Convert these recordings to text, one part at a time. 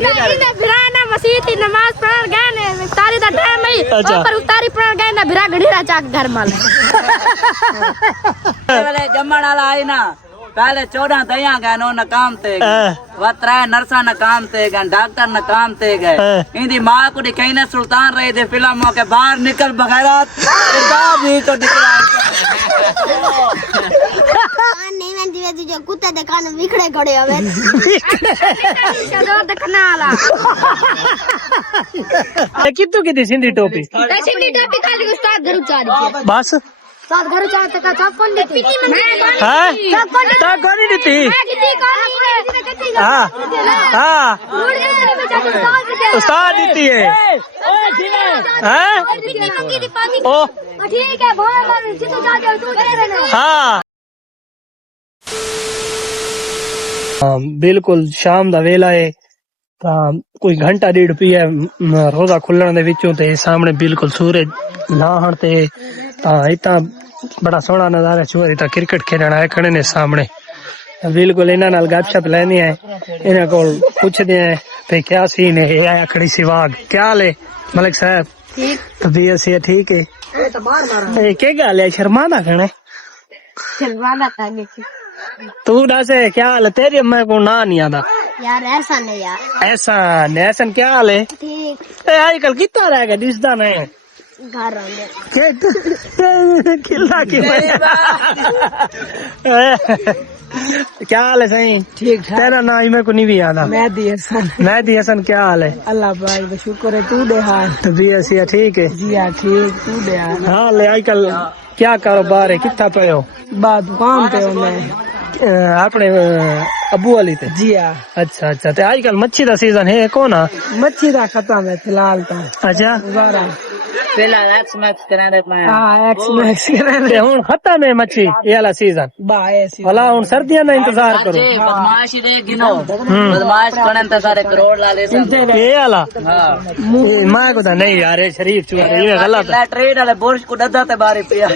मसीह थी नमाज पढ़ गए ने तारी दा टाइम ही पर उतारी पढ़ गए ना भिरा घड़ीरा चाक घर माल वाले जम्मण वाला आई ना पहले 14 दया गए नो न काम ते व 3 नर्सा न काम ते गए डॉक्टर न काम ते गए इंदी मां को कहीं न सुल्तान रहे थे फिल्मों के बाहर निकल बगैरत भी तो निकला नहीं मैं दिवे जो कुत्ते दे कान विखड़े खड़े हवे जोर देखना वाला कितु की थी सिंधी टोपी खाली उस्ताद घर चारी बस साथ घर चार तक चाप कौन देती हैं ता कौन देती हां हां उस्ताद देती है हैं ओ ठीक है बहुत मन जितो जा तू दे रहे हां बिल्कुल शाम दा वेला है ता कोई घंटा डेढ़ पी है रोजा खुलण दे विचों ते सामने बिल्कुल सूरज लाहण ते ता इतना बड़ा सोहना नजारा चोरी ता क्रिकेट खेलण आए खड़े ने सामने बिल्कुल इन्हां नाल गपशप लेनी है इन्हां कोल पुछदे हैं पे क्या सीन है ये आया खड़ी सी वाग क्या ले मलिक साहब ठीक तबीयत से ठीक है तो बाहर मारो ए के गल है शर्माना खणे शर्माना कागे तू दस क्या हाल है तेरी अम्मा को ना नहीं आता यार ऐसा नहीं यार ऐसा ऐसा क्या हाल है ठीक आजकल कितना रह गया दिसदा नहीं घर आंदे किला की क्या हाल है सही ठीक ठाक तेरा नाम मेरे को नहीं भी याद मेहदी हसन मेहदी हसन क्या हाल है अल्लाह भाई का शुक्र है तू दे हाल तबीयत से ठीक है जी हां ठीक तू दे हाल हाँ ले आजकल क्या कारोबार है कितना पे हो बात दुकान पे मैं अपने अबू वाली थे जी हां अच्छा अच्छा तो आजकल मच्छी का सीजन है कौन आ मच्छी का खत्म है फिलहाल तो अच्छा फिलहाल एक्स मैक्स कराने में हां एक्स मैक्स ते हुन खत्म है मच्छी ये वाला सीजन भला हुन सर्दियां का इंतजार करो बदमाश दे गिनो बदमाश कणन त सारे करोड़ लाले सब ये वाला हां मां को तो नहीं यार ये शरीफ चूर ये गलत है ट्रेड वाले बुर्श को डदा ते बारे पिया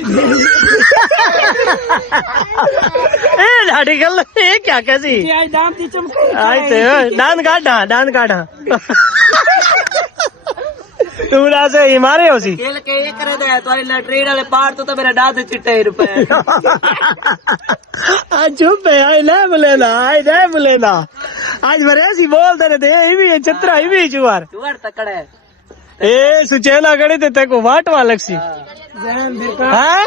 ए ढाडी गल ये क्या कैसी आज दांत दी चमक आई ते दांत काटा तू ना से मारे हो सी खेल के ये करे दे तो ट्रेड वाले पार्ट तो मेरा दांत चिट्टे ही रुपए आज चुप है आई ले बोले ना आज मरे सी बोल तेरे दे ही भी छतरा ही भी चुवार तकड़े ए सुचेला गड़ी ते को वाटवा लगसी हैं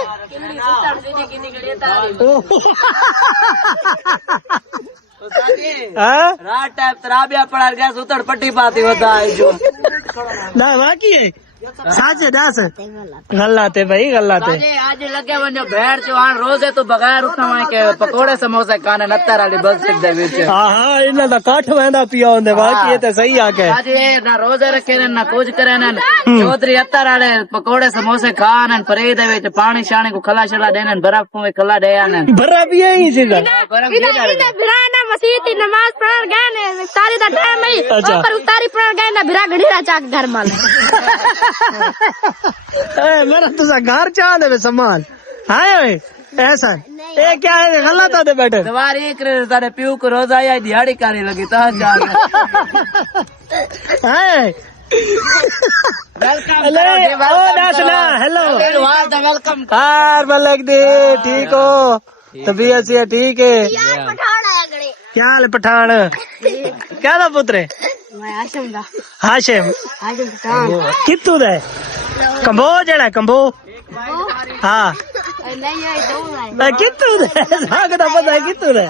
रात टाइप तराबिया पड़ा गया उतड़ पट्टी पाती होता है जो ना बाकी है साच दास गल्लाते भाई गल्लाते आज लगे वनो भेड़ चौहान रोजे तो बगैर उठवा के पकोड़े समोसे खाने नत्तर वाली बस दे विच हां इना दा काठ वेंदा पिया होंदे बाकी ये तो सही आके आज ये ना रोजे रखे ना कुछ करे ना चौधरी अत्तर वाले पकोड़े समोसे खान परे दे विच पानी शानी को खला छला देन बर्फ में खला दे आन बर्फ भी यही सीधा इधर भिरा ना मसीह थी नमाज पढ़ गए ने तारी दा टाइम ही पर उतारी पढ़ गए ना भिरा घड़ीरा चाक घर माल मेरा तुझा घर चाह दे सामान हाय ऐसा ये क्या है गलत आते बैठे तुम्हारी एक तारे प्यू को रोज आया दिहाड़ी करने लगी तो जा हाय वेलकम हेलो वेलकम कार मलक दे ठीक हो तबीयत से ठीक है पठान आया गड़े क्या हाल है पठान क्या था पुत्र मैं हाशिम दा हाशिम पठान कितू दे कंबो जड़ा कंबो हाँ नहीं है दो मैं कितू दे साग दा पता है कितू दे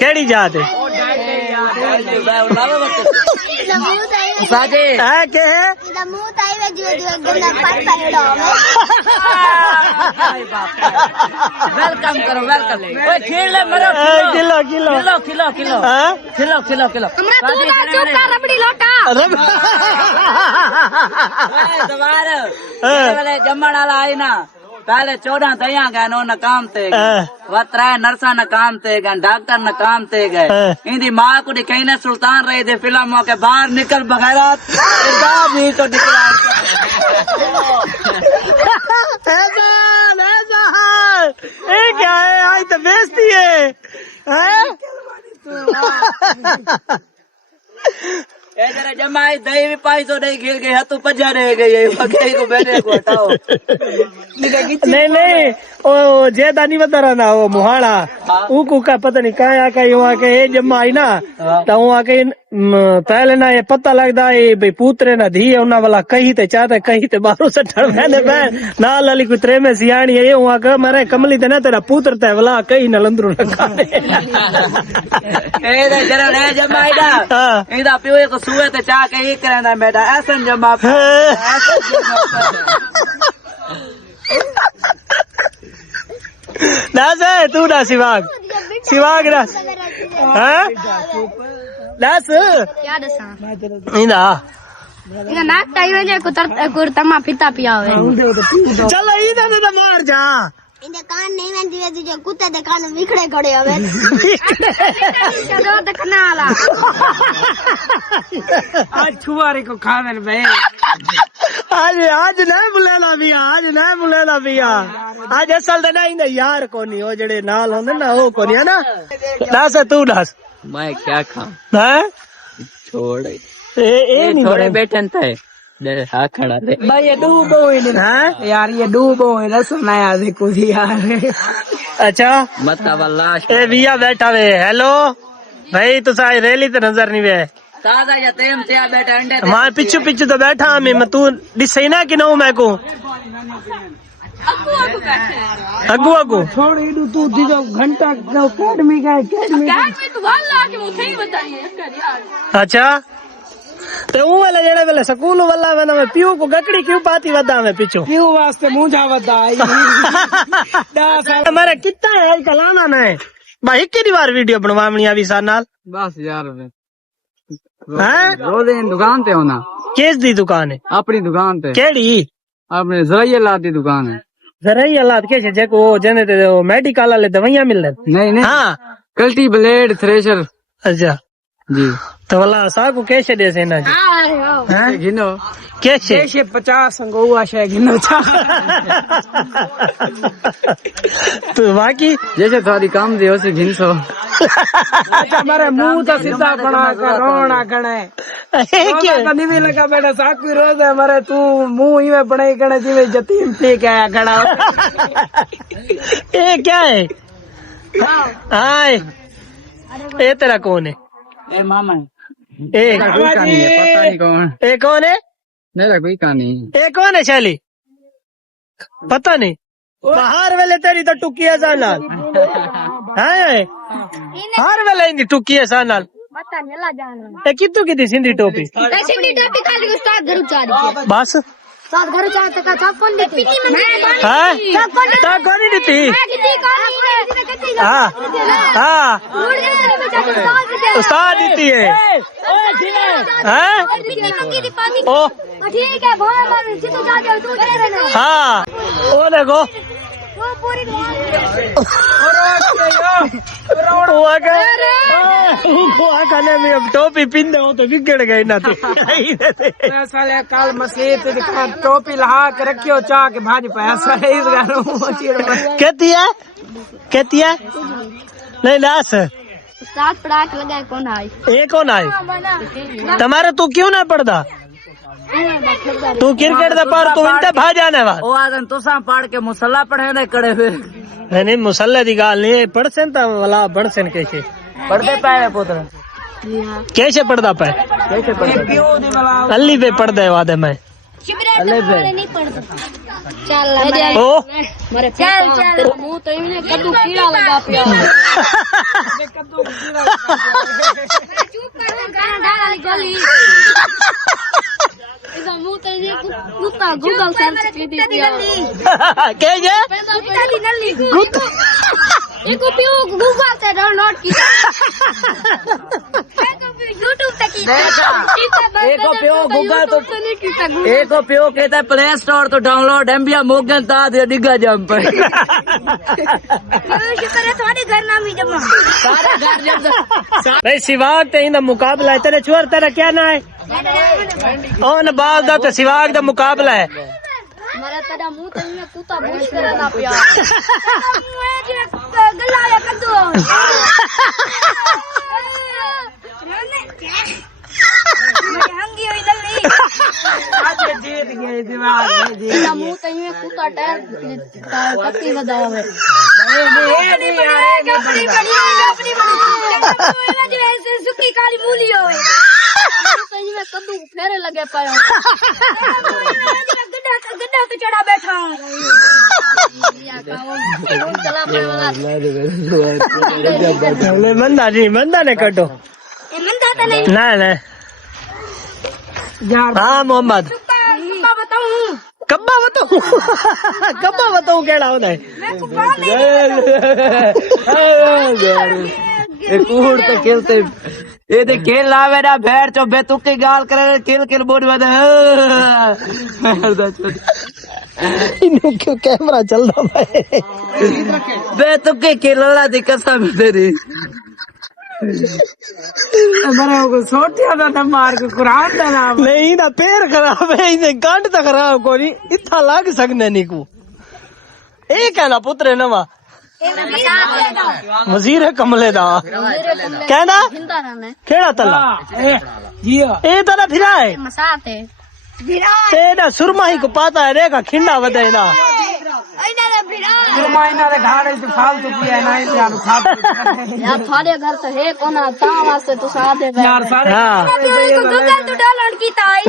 केड़ी जात है साजे है के है मुंह ताई वे जो गंदा पाट पड़ो वेलकम करो वेलकम ओए खेल ले मरो किलो हाँ खिलो हमरा तू ना चुप कर रबड़ी लोटा दोबारा वाले जम्मण वाला आई ना पहले 14 दया गए नो न काम ते व 3 नर्सा न काम ते गए डॉक्टर न काम ते गए इंदी मां को कहीं न सुल्तान रहे थे फिल्मों के बाहर निकल बगैरत भी तो निकला ये क्या है आज तो बेचती है ए जरा जमाई दही भी 500 नहीं खिल गई तू पजा रह गई वकई को बैठे को हटाओ नहीं ओ जेदा नहीं बता रहा ना वो मुहाड़ा ऊको का पता नहीं कहा कहीं वहाँ के ये जमा आई ना तो वहाँ के पहले ना ये पता लगता है भाई पुत्र ना धी उन्ना वाला कहीं ते चाहते कहीं ते बाहरों से ठड़ मैंने मैं ना लाली कोई त्रे में सियाणी है वहाँ का मारे कमली ते ना तेरा पुत्र ते वाला कहीं न लंदरू रखा ए जरा ले जमाई ना इदा पियो को सुए ते चा के ये करना बेटा ऐसा जमा दास है तू ना सिवाग दास हाँ दास क्या दसा इना इना नाक टाइम जे कुतर तमा पिता पियावे चलो इधर तो मार जा इने कान नहीं में दिवे जो कुत्ते दे कान विखड़े खड़े हवे चलो देखना वाला आज छुआरे को खावे भाई आज नहीं बुलाना भैया आज असल तो नहीं यार कोनी वो जड़े नाल होंदे ना वो कोनी है ना दास तू दास मैं क्या खाऊं हैं छोड़ ए नहीं थोड़े बैठन थे हाँ खड़ा थे भाई ये डूबो है यार ये डूबो है ना सुनाया देखो यार अच्छा मत वाला ए भैया बैठा वे हेलो भाई तो सारी रैली तो नजर नहीं वे ताजा या तेम से बैठा अंडे मां पिछू तो बैठा मैं तू दिसई ना कि नो मैं को अगू छोड़ इडू तू दिगो घंटा अकेडमी तो वाला के मुझे ही बताइए इसका यार अच्छा तो वो वाला जेड़ा वाला स्कूल वाला वना में पियो को गकड़ी क्यों पाती वदा में पिछो क्यों वास्ते मुंजा वदाई हमारा कितना है आज कलाना ने भाई कितनी बार वीडियो बनवावनी आ विसा नाल बस यार हैं रोज दुकान पे होना किस दी दुकान है अपनी दुकान पे केड़ी अपने जरिए लाती दुकान है जरा ही हालात कैसे जेको जने ते मेडिकल वाले दवाइयां मिल रही नहीं हाँ कल्टी ब्लेड थ्रेशर अच्छा जी तो वाला साकू कैसे दे से ना जी हैं गिनो कैसे 50 अंगुआ शे गिनो तो बाकी जैसे थोड़ी काम दे उसे घिन सो अच्छा मेरे मुंह तो सीधा बना कर रोना गणे क्या नहीं भी लगा बेटा साकू रोज है मरे तू मुंह ही में बनाई गणे जिवे जतीम ठीक है खड़ा ये क्या है हाय ये तेरा कौन है ए मामा ए कोई कहानी है पता नहीं कौन ए कौन है मेरा कोई कहानी ए कौन है शाली पता नहीं बाहर वाले तेरी तो टुकी है सानाल है हर वाले इंदी टुकी है सानाल पता नहीं ला जान ए कितु की थी सिंधी टोपी सिंधी टोपी खाली उस्ताद घर चारी बस साथ घर चाहते का चौक कौन देती हाँ ता कौन ही देती हाँ उस्ताद देती है हाँ ओ ठीक है बहुत जितने जाते हो तू दे रहे हाँ ओ देखो वो पूरी में अब टोपी पिंदे हो तो बिगड़ गए ना तो साले काल मसीत दिखा टोपी लहा के रखियो चाह के भाज पैसा इस गानो कहती है नहीं लाश साथ पढ़ा के लगा कौन आई ये कौन आए तुम्हारे तू क्यों ना पढ़दा तू क्रिकेट दा पर तू इंते भा जाने वाला ओ आदन तुसा पढ़ के मुसल्ला पढ़े ने कड़े हुए नहीं मुसल्ले दी गाल नहीं पढ़सेन ता वाला पढ़सेन कैसे पढ़ते पाए पुत्र कैसे पढ़दा पे कैसे पढ़ते अल्ली पे पढ़दे वादे में अल्ले पे नहीं पढ़ता चल ओ मेरे चल तेरा मुंह तो इन्हें कद्दू कीड़ा लगा पिया कद्दू कीड़ा चुप कर गाना डाल वाली गली इसका मुंह तो ये कुत्ता गूगल सर्च की दी क्या ये कुत्ता दी नल्ली कुत्ता एको पियो गूगल से डाउनलोड की यूट्यूब पे की एको पियो गूगल तो एको पियो कहता है प्ले स्टोर तो डाउनलोड एमबीआ मोगन ता दे दिगा जम पर शुक्र है थोड़ी घर ना भी जमा सारा घर जम भाई सिवाग ते इंदा मुकाबला है तेरे छोर तेरा क्या ना है ओ न बाल दा ते सिवाग दा मुकाबला है मेरा तेरा मुंह तो इन्हें कुत्ता बुश करना पिया गला या कद्दू दिमाग में जी तेरा मुंह तो यूं कुत्ता टायर कत्ती बजावे अपनी बड़ी सुखी काली मूली होवे तो यूं कद्दू फेरे लगे पायो गड्ढा तो चढ़ा बैठा हूं मंदा जी मंदा ने कटो मंदा तो नहीं ना ना यार हाँ मोहम्मद कुत्ता बताऊं कब्बा बताऊं केड़ा होता है मैं कुत्ता नहीं कूड़ तो खेलते ये तो खेल लावे ना बैठ चो बेतुकी गाल करे किल बोल बदा इन्हें क्यों कैमरा चल रहा है बेतुकी खेलना दी कसम तेरी मेरे को सोटिया ना मार के कुरान का नाम नहीं ना पैर खराब है इन्हें गांठ तक खराब कोनी इतना लाग सकने नी को एक है ना पुत्र नवा वजीर है कमले दा कहना केड़ा तला जियो ए तला फिरा है मसाते ते ना सुरमा ही को पाता है रेखा खिंडा वदे ना मायना रे घाड़े से फालतू किया ना इसे आप खा यार थारे घर से है कोना ता वास्ते तू साथे यार सारे हाँ गूगल तो डाउनलोड कीता है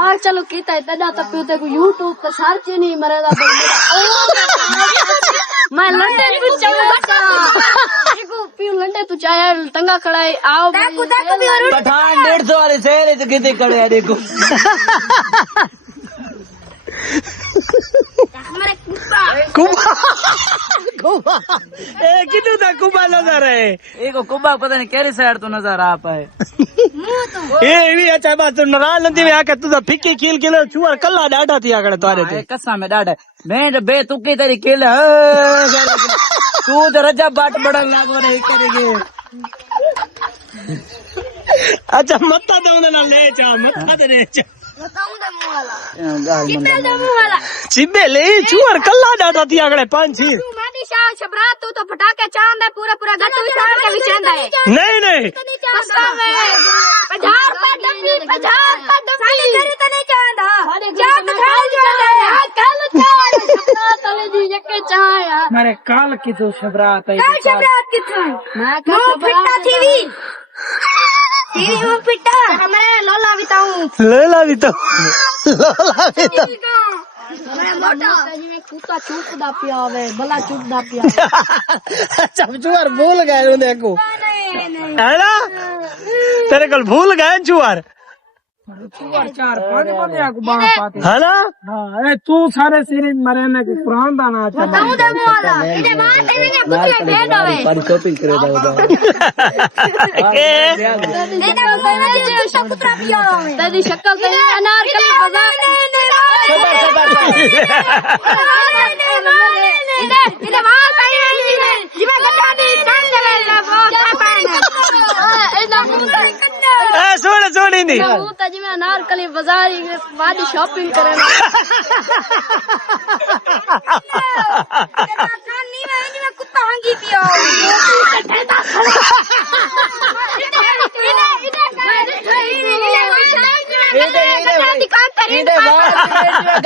और चलो कीता है तदा तो पीते को YouTube पे सर्च ही नहीं मरेगा मैं लंदन पे चला देखो पीऊ लंदन तू चाहे टंगा खड़ाई आओ पठान 150 वाले शहर से कितने कड़े हैं देखो कुबा ए कितू दा कुबा नजर है एक कुबा पता नहीं केरी साइड तो नजर आ पाए ए भी अच्छा बात तू नरा नदी में आके तू दा फिक्की खील किलो चुआर कल्ला डाटा थी आकड़े तारे ते कसा में डाडा मैं बेतुकी तेरी किल तू तो रजा बाट बड़न लागो रे करेगे अच्छा मत्ता दे ना ले जा मत्ता दे ले जा चिब्बे ले चुआर कल्ला डाटा थी आकड़े 5 6 मादी शाह छबरात तू तो फटाके चांद है पूरा गट्टू विचार के विचंदा है नहीं कसम है 50 पर डब्बी 50 पर डब्बी करे तो नहीं चांदा चांद खाल जाता है कल छबरात तले जी के चाया मेरे काल की तो शबरात है कल छबरात किथों मैं का फिट्टा थीवी तेरी मुंह पिट्टा हमारे लोला बिताऊं भी तो मैं मोटा में कुत्ता चुप दा पिया वे भला चुप दा पिया अच्छा चुआर भूल गए उन्हें को नहीं है ना तेरे कल भूल गए चुआर 4 5 बंदे को बाण पाते है ना हां ए तू सारे सिरे मरे ने के कुरान दा ना चल बताऊं दे वाला इने बात है ने कुत्ते भेद होवे पर शॉपिंग करे दो नेता को कुत्ता पिया होवे तेरी शक्ल तो अनार कली बाजार इधर बात आई है जिमे गड्ढा दी कान लेवे वो पाना ए सुन नहीं तो जिमे अनार कली बाजार वादी शॉपिंग करे नहीं मैं कुत्ता हंगी पिया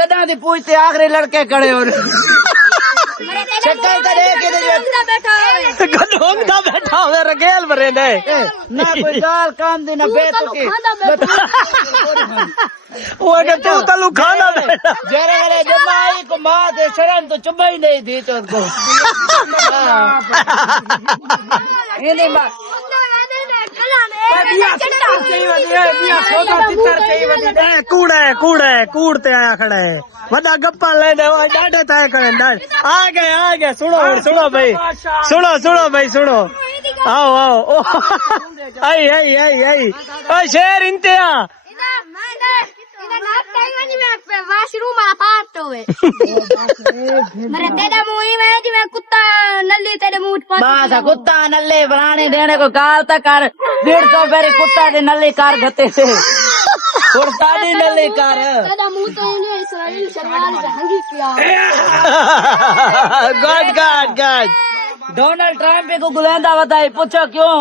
गदा दी पूछते आखिरी लड़के खड़े और गडोंगा बैठा हुआ रगेल भरे ने ना कोई गाल काम दे ना बेतुकी वो अगर तू तलू खाना बैठा जरे जरे जमाई को मां दे शरण तो चुबई नहीं दी तो को इने मां कूड़ते आया खड़ा है वदा गप्पा ले दे डाडे ताए खड़े आ गए सुनो भाई सुनो आओ आई ओ शेर इंतहा वाशरूम अपार्ट होवे मेरे तेरे मुंह में जिवे कुत्ता नल्ली तेरे मुंह पर बस कुत्ता नल्ले बनाने देने को काल तक कर 150 पेरी कुत्ता दे नल्ले कार गते से कुत्ता दी नल्ले कार तेरा मुंह तो इन्हें इसराइल शर्माल से हंगी किया गॉड डोनाल्ड ट्रम्प को गुलांदा बताई पूछो क्यों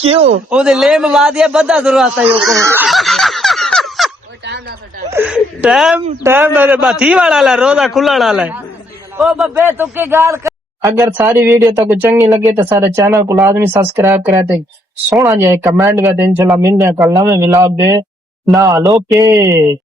क्यों ओदे लेम वादिया बदा जरूरत है को टाइम मेरे बाथी वाला ला रोजा खुलण वाला है। ओ बब्बे तू की गाल कर। अगर सारी वीडियो तक चंगी लगे तो सारे चैनल को लाजमी सब्सक्राइब करें ते सोना जाए कमेंट में इंशाल्लाह मिलने कल नवे मिलाद दे ना लोके।